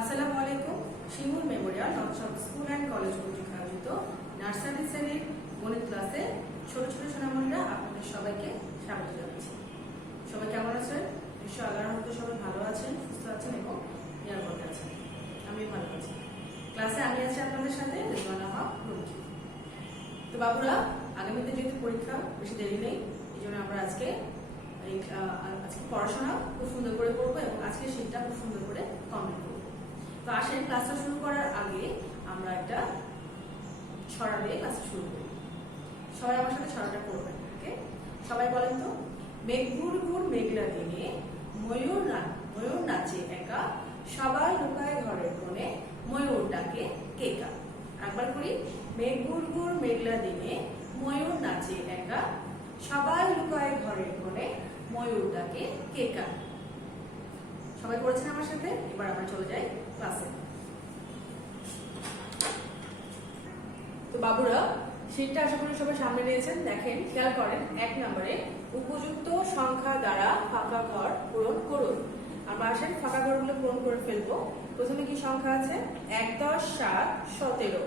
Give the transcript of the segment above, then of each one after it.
আসসালামু আলাইকুম। Shimul memorial Nakshal school and college কর্তৃক আয়োজিত নার্সারি শ্রেণীর গণিত ক্লাসে ছোট ছোট সোনামণিরা আপনাদের সবাইকে স্বাগত জানাচ্ছি। সবাই কেমন আছেন? নিশ্চয় আল্লাহর মতো সবাই ভালো আছেন, সুস্থ আছেন এবং নিরাপদে আছেন। আমি ভালো আছি। ক্লাসে আমি আছি আপনাদের সাথে রেজওয়ানা হক রুমকি। তো বাবুরা, আগামীতে যেহেতু পরীক্ষা বেশি দেরি নেই, এই জন্য আমরা আজকে পড়াশোনা খুব সুন্দর করে করবো এবং আজকে শীটটা খুব সুন্দর করে কমপ্লিট করবো। তো আসেন, ক্লাসটা শুরু করার আগে আমরা একটা ছড়া দিয়ে ক্লাসটা শুরু করি। সবাই আমার সাথে ছড়াটা করবেন। ওকে, সবাই বলেন তো। মেঘ ঘুর ঘুর মেঘলা দিনে ময়ূর নাচে একা, সবাই লুকায় ঘরের কোণে ময়ূর ডাকে কেকা। একবার করি। মেঘ ঘুর ঘুর মেঘলা দিনে ময়ূর নাচে একা, সবাই লুকায় ঘরের কোণে ময়ূর ডাকে কেকা। সবাই করেছেন আমার সাথে? এবার আমরা চলে যাই ক্লাসে। তো বাবুরা, শীটটা আশা করি সবাই সামনে নিয়েছেন। দেখেন, খেয়াল করেন, 1 নম্বরে উপযুক্ত সংখ্যা দ্বারা ফাঁকা ঘর পূরণ করুন। আমরা আসেন ফাঁকা ঘরগুলো পূরণ করে ফেলবো। প্রথমে কি সংখ্যা আছে? 1, 10, 7, 17।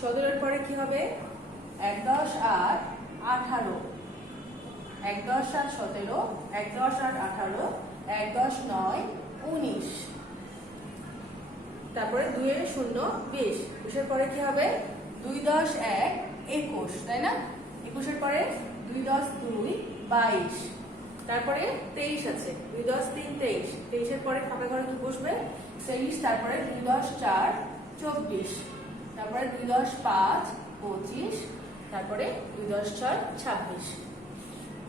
17 এর পরে কি হবে? 1, 10, 8, 18। 1, 10, 7, 17, 1, 10, 8, 18, 1, 10, 9, 19। তারপরে 2 এর 0, 20। 20 এর পরে কি হবে? 2, 10, 1, 21, তাই না? 21 এর পরে 2, 10, 2, 22। তারপরে 23 আছে। 2, 10, 3, 23। 23 এর পরে ফাঁকা ঘরে কি বসবে? 23। তারপরে 2, 10, 4, 24। তারপরে 2, 10, 5, 25। তারপরে 2, 10, 6, 26।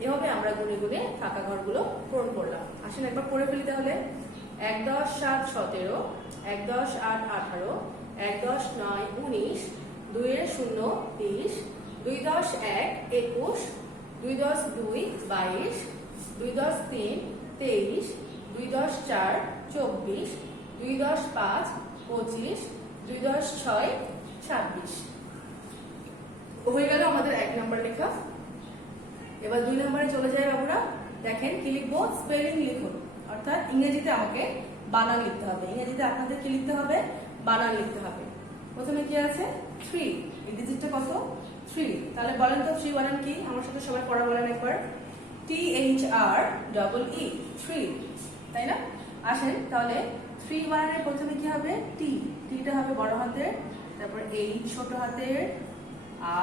এভাবে আমরা গুনে গুনে ফাঁকা ঘরগুলো পূরণ করলাম। আসেন একবার পড়ে ফেলি তাহলে। 1, 10, 7, 17, 1, 10, 8, 18, 1, 10, 9, 19, 2 এর 0, 20, 2, 10, 1, 21, 2, 10, 2, 22, 2, 10, 3, 23, 2, 10, 4, 24, 2, 10, 5, 25, 2, 10, 6, 26। হয়ে গেল আমাদের 1 নম্বর লেখা। এবার 2 নম্বরে চলে যায় বাবুরা। দেখেন কি লিখবো? স্পেলিং লিখুন, অর্থাৎ ইংরেজিতে আমাকে বানান লিখতে হবে। ইংরেজিতে আপনাদের কি লিখতে হবে? বানান লিখতে হবে। প্রথমে কি আছে? 3। এই ডিজিটটা কত? 3। তাহলে বলেন তো 3 বানান কি? আমার সাথে সবাই পড়া বলেন একবার। THREE, 3, তাই না? আসেন তাহলে 3 বানানের প্রথমে কি হবে? টিটা হবে বড় হাতের, তারপর H ছোট হাতের,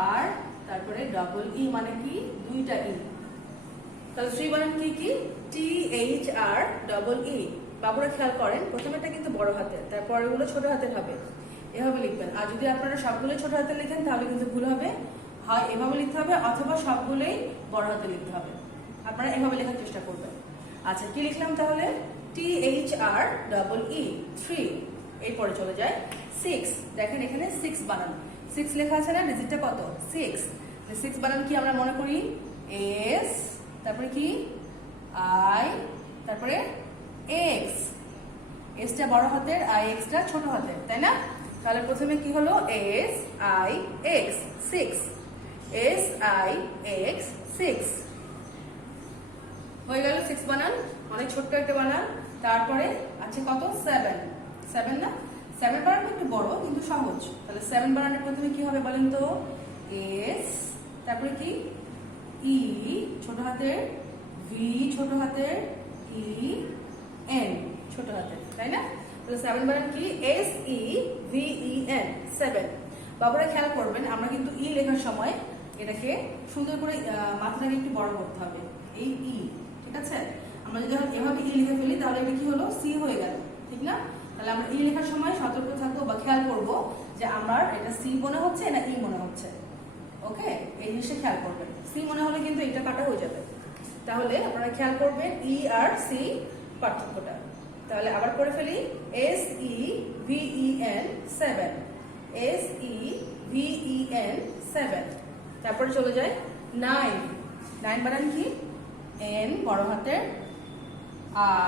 আর তারপরে ই মানে কি? 2টা ই। তাহলে 3 বানান কি কি? THREE। বাবুরা খেয়াল করেন, প্রথমেটা কিন্তু বড় হাতের, তারপরে গুলো ছোট হাতের হবে। এভাবে লিখবেন। আর যদি আপনারা সবগুলো ছোট হাতে লিখেন তাহলে কিন্তু ভুল হবে। হয় এভাবে লিখতে হবে অথবা সবগুলোই বড় হাতে লিখতে হবে। আপনারা এভাবে লেখার চেষ্টা করবেন। আচ্ছা, কি লিখলাম তাহলে? THREE, 3। এরপরে চলে যায় 6। দেখেন এখানে 6 বানান। 6 লেখা আছে না? ডিজিটটা কত? 6। 6 বানান কি আমরা মনে করি? S, তারপরে কি? I, তারপরে X। এসটা বড় হাতের, IX টা ছোট হাতের, তাই না? তাহলে প্রথমে কি হলো? SIX, 6। SIX, 6 হয়ে গেল 6 বানান। অনেক ছোট্ট একটা বানান। তারপরে আছে কত? 7 না? 7 বানানটা একটু বড় কিন্তু সহজ। তাহলে 7 বানানের প্রথমে কি হবে বলেন তো? S, তারপরে কি? E ছোট হাতের, V ছোট হাতের, EN ছোট হাতের, তাই না? তাহলে 7 বানান কি? SEVEN, 7। বাবুরা খেয়াল করবেন, আমরা কিন্তু ই লেখার সময় এটাকে সুন্দর করে মাথাটাকে একটু বড় করতে হবে। এই ই, ঠিক আছে? আমরা যদি যখন এভাবে ই লিখে ফেলি তাহলে এটা কি হলো? সি হয়ে গেল, ঠিক না? তাহলে আমরা ই লেখার সময় সতর্ক থাকবো বা খেয়াল করবো যে আমার এটা সি মনে হচ্ছে না ই মনে হচ্ছে। ওকে, এই জিনিসটা খেয়াল করবেন। সি মনে হলে কিন্তু এটা কাটা হয়ে যাবে। তাহলে আপনারা খেয়াল করবেন ই আর সি পার্থক্যটা। তাহলে আবার করে ফেলি। SEVEN, 7। SEVEN, 7। তারপরে চলে যায় 9। 9 বানান কি? N বড় হাতের,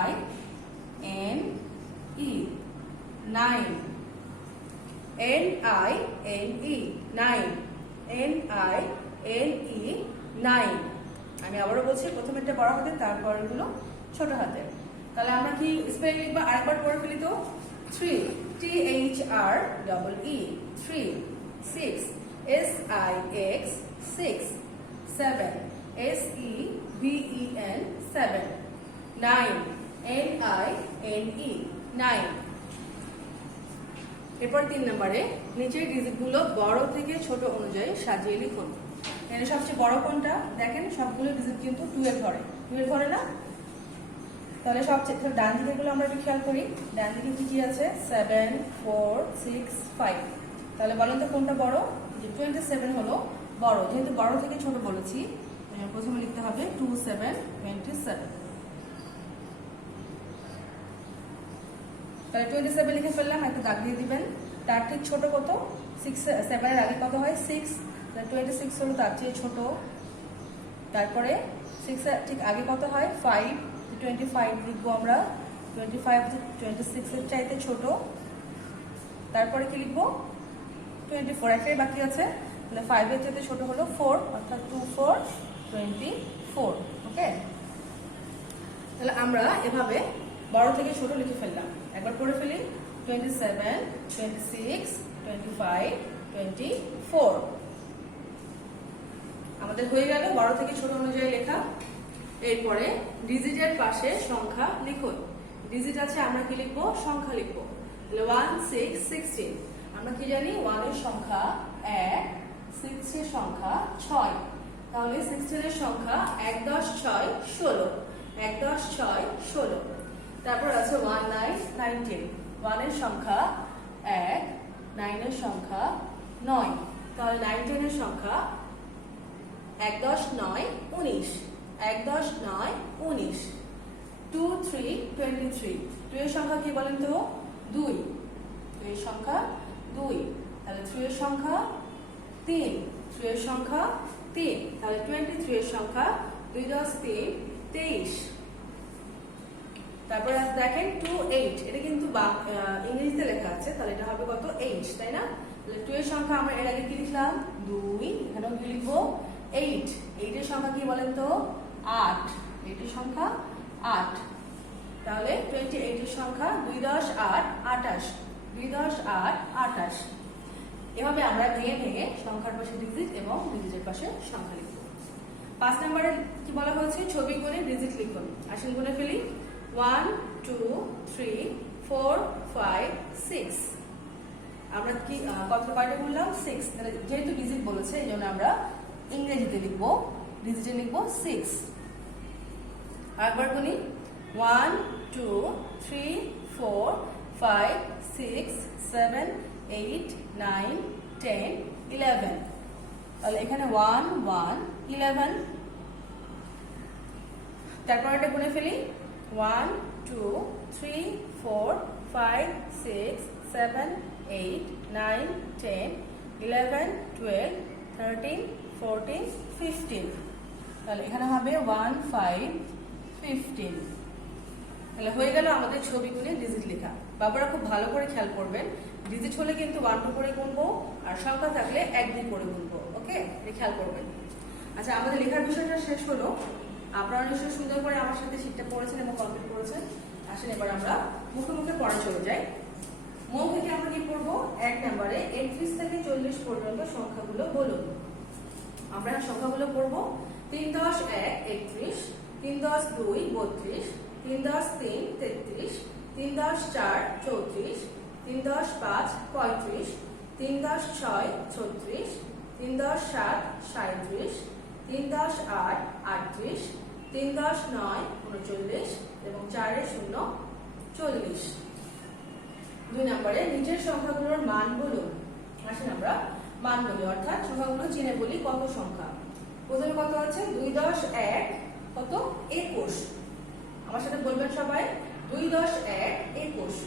INE, 9। NINE, 9। NINE, 9। আমি আবারও বলছি, প্রথমেরটা বড় হাতের, তারপরগুলো ছোট হাতের। তাহলে আমরা কি স্পেলিং লিখবো? আরেকবার পড়ে ফেলি তো। 3 THREE 3 6 SIX 6 7 SEVEN 7 9 NINE 9। এরপর 3 নম্বরে নিচের ডিজিটগুলো বড় থেকে ছোট অনুযায়ী সাজিয়ে লিখুন। এখানে সবচেয়ে বড় কোনটা দেখেন, সবগুলো ডিজিট কিন্তু 2 এর ঘরে, 2 এর ঘরে না? তাহলে সবচেয়ে ডান দিকেগুলো আমরা একটু খেয়াল করি। ডান দিকে কি আছে? 7 4 6 5। তাহলে বলেন তো কোনটা বড়? যে 27 হলো বড়, যেহেতু বড় থেকে ছোট বলেছি প্রথমে লিখতে হবে 27 27। তাহলে 27 লিখে ফেললাম, একটা দাগ দিয়ে দিবেন। তার ঠিক ছোট কত? 7 এর আগে কত হয়? 6। তাহলে 26 হলো তার চেয়ে ছোট। তারপরে 6 এর ঠিক আগে কত হয়? 5। 25 লিখবো আমরা। 25 26 এর চাইতে ছোট। তারপরে কি লিখবো? 24, একটাই বাকি আছে। তাহলে 5 এর চাইতে ছোট হলো 4, অর্থাৎ 24 24। ওকে, তাহলে আমরা এভাবে বড় থেকে ছোট লিখে ফেললাম। একবার করে ফেলি। 27 26 25 24 আমাদের হয়ে গেল বড় থেকে ছোট অনুযায়ী লেখা। এরপরে ডিজিটের পাশে সংখ্যা লিখুন। ডিজিট আছে, আমরা কি লিখবো? সংখ্যা লিখবো। 1 6 16। আমরা কি জানি? 1 এর সংখ্যা 1, 6 এর সংখ্যা 6। তাহলে 16 এর সংখ্যা 1 10 6 16, 1 10 6 16। তারপর আছে 1 9 19। 1 এর সংখ্যা 1, 9 এর সংখ্যা 9। তাহলে 19 এর সংখ্যা 1 10 9 19, 1 10 9 19। 2 3 23। 2 এর সংখ্যা কি বলেন তো? 2। 2 এর সংখ্যা 2। তাহলে 3 এর সংখ্যা 3। 3 এর সংখ্যা 3। তাহলে 23 এর সংখ্যা 2 10 3 23। তারপরে দেখেন 2 8। এটা কিন্তু ইংরেজিতে লেখা আছে, তাহলে এটা হবে কত? 8, তাই না? তাহলে 2 এর সংখ্যা আমরা এর আগে কি লিখলাম? 2। এখানেও কি লিখবো? 8। 8 এর সংখ্যা কি বলেন তো? 8। 8 এর সংখ্যা 8। তাহলে 28 এর সংখ্যা 2 10 8 28, 2 10 8 28। এভাবে আমরা ভেঙে ভেঙে সংখ্যার পাশে ডিজিট এবং ডিজিটের পাশে সংখ্যা লিখব। 5 নম্বরে কি বলা হয়েছে? ছবি গুণে ডিজিট লিখুন। আসেন গুণে ফেলি। 1 2 3 4 5 6। আমরা কি কয়টা বললাম? 6। তাহলে যেহেতু ডিজিট বলেছে এই জন্য আমরা ইংরেজিতে লিখবো, ডিজিটে লিখবো 6। আরেকবার গুনি। 1 2 3 4 5 6 7 8 9 10 11। তাহলে এখানে 1 1 11। তারপর এটা গুনে ফেলি। 1 2 3 4 5 6 7 8 9 10 11 12 13 14 15। তাহলে এখানে হবে 1 5 15। তাহলে হয়ে গেল আমাদের ছবি গুনে ডিজিট লেখা। বাবারা খুব ভালো করে খেয়াল করবেন, ডিজিট হলে কিন্তু 1 2 করে গুনবো, আর সংখ্যা থাকলে 1 2 করে গুনবো। ওকে, খেয়াল করবেন। আচ্ছা, আমাদের লেখার বিষয়টা শেষ হলো। আপনারা নিশ্চয়ই সুন্দর করে আমার সাথে শীটটা পড়েছেন এবং কমপ্লিট করেছেন। আসেন এবার আমরা মুখে মুখে পড়া চলে যাই। মন থেকে আমরা কি পড়বো? 1 নম্বরে 31 থেকে 40 পর্যন্ত সংখ্যাগুলো বলুন। আমরা সংখ্যাগুলো পড়বো। 3 10 1 31, 3 10 2 32, 3 10 3 33, 3 10 4 34, 3 10 5 35, 3 10 6 36, 3 10 7 37, 3 10 8 38, 3 10 9 39 এবং 4 0 40। 2 নম্বরে নিচের সংখ্যাগুলোর মান বলুন। আসেন আমরা মান বলি, অর্থাৎ সংখ্যাগুলো চিনে বলি কত সংখ্যা। প্রথমে কত আছে? 2 10 1 কত? 21। আমার সাথে বলবেন সবাই। 2 10 1 21,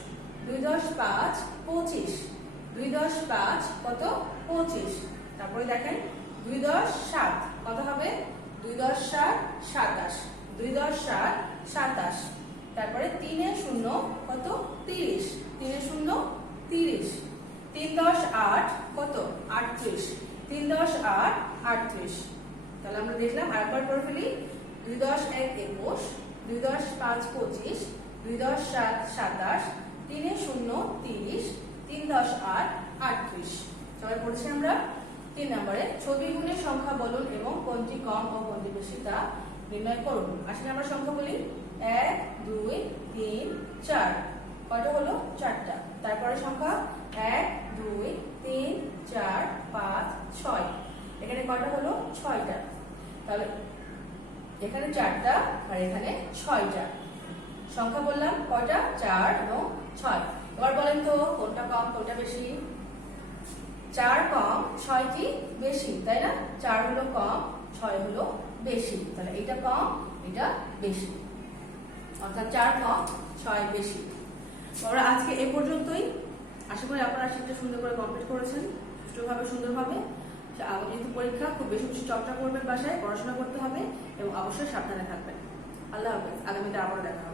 2 10 5 25, 2 10 5 কত? 25। তারপরে দেখেন 2 10 7 কত হবে? 2 10 7 27, 2 10 7 27। তারপরে 3 এর 0 কত? 30, 3 এর 0 30। 3 10 8 কত? 38, 3 10 8 38। তাহলে আমরা দেখলাম, আরেকবার করে ফেলি। 2 10 1 21, 2 10 5 25, 2 10 7 27, 3 এর 0 30, 3 10 8, 38। সবাই পড়েছি আমরা। 3 নম্বরে ছবি গুণের সংখ্যা বলুন এবং কোনটি কম ও কোনটি বেশি তা নির্ণয় করুন। আসলে আমরা সংখ্যা বলি 1 2 3 4। কয়টা হলো? 4টা। তারপরে সংখ্যা 1 2 3 4 5 6। এখানে কয়টা হলো? 6টা। তাহলে এখানে 4টা আর এখানে 6টা। সংখ্যা বললাম কয়টা? 4 এবং 6। এবার বলেন তো কোনটা কম কোনটা বেশি? 4 কম 6টি বেশি, তাই না? 4 হলো কম 6 হলো বেশি। তাহলে এটা কম এটা বেশি, অর্থাৎ 4 কম 6 বেশি। আমরা আজকে এই পর্যন্তই। আশা করি আপনারা সেটা সুন্দর করে কমপ্লিট করেছেন, সুষ্ঠুভাবে সুন্দরভাবে। আগামী পরীক্ষা খুব বেশি বেশি চর্চা করবেন, বাসায় পড়াশোনা করতে হবে এবং অবশ্যই সাবধানে থাকবেন। আল্লাহ হাফেজ। আগামীতে আবার দেখা হবে।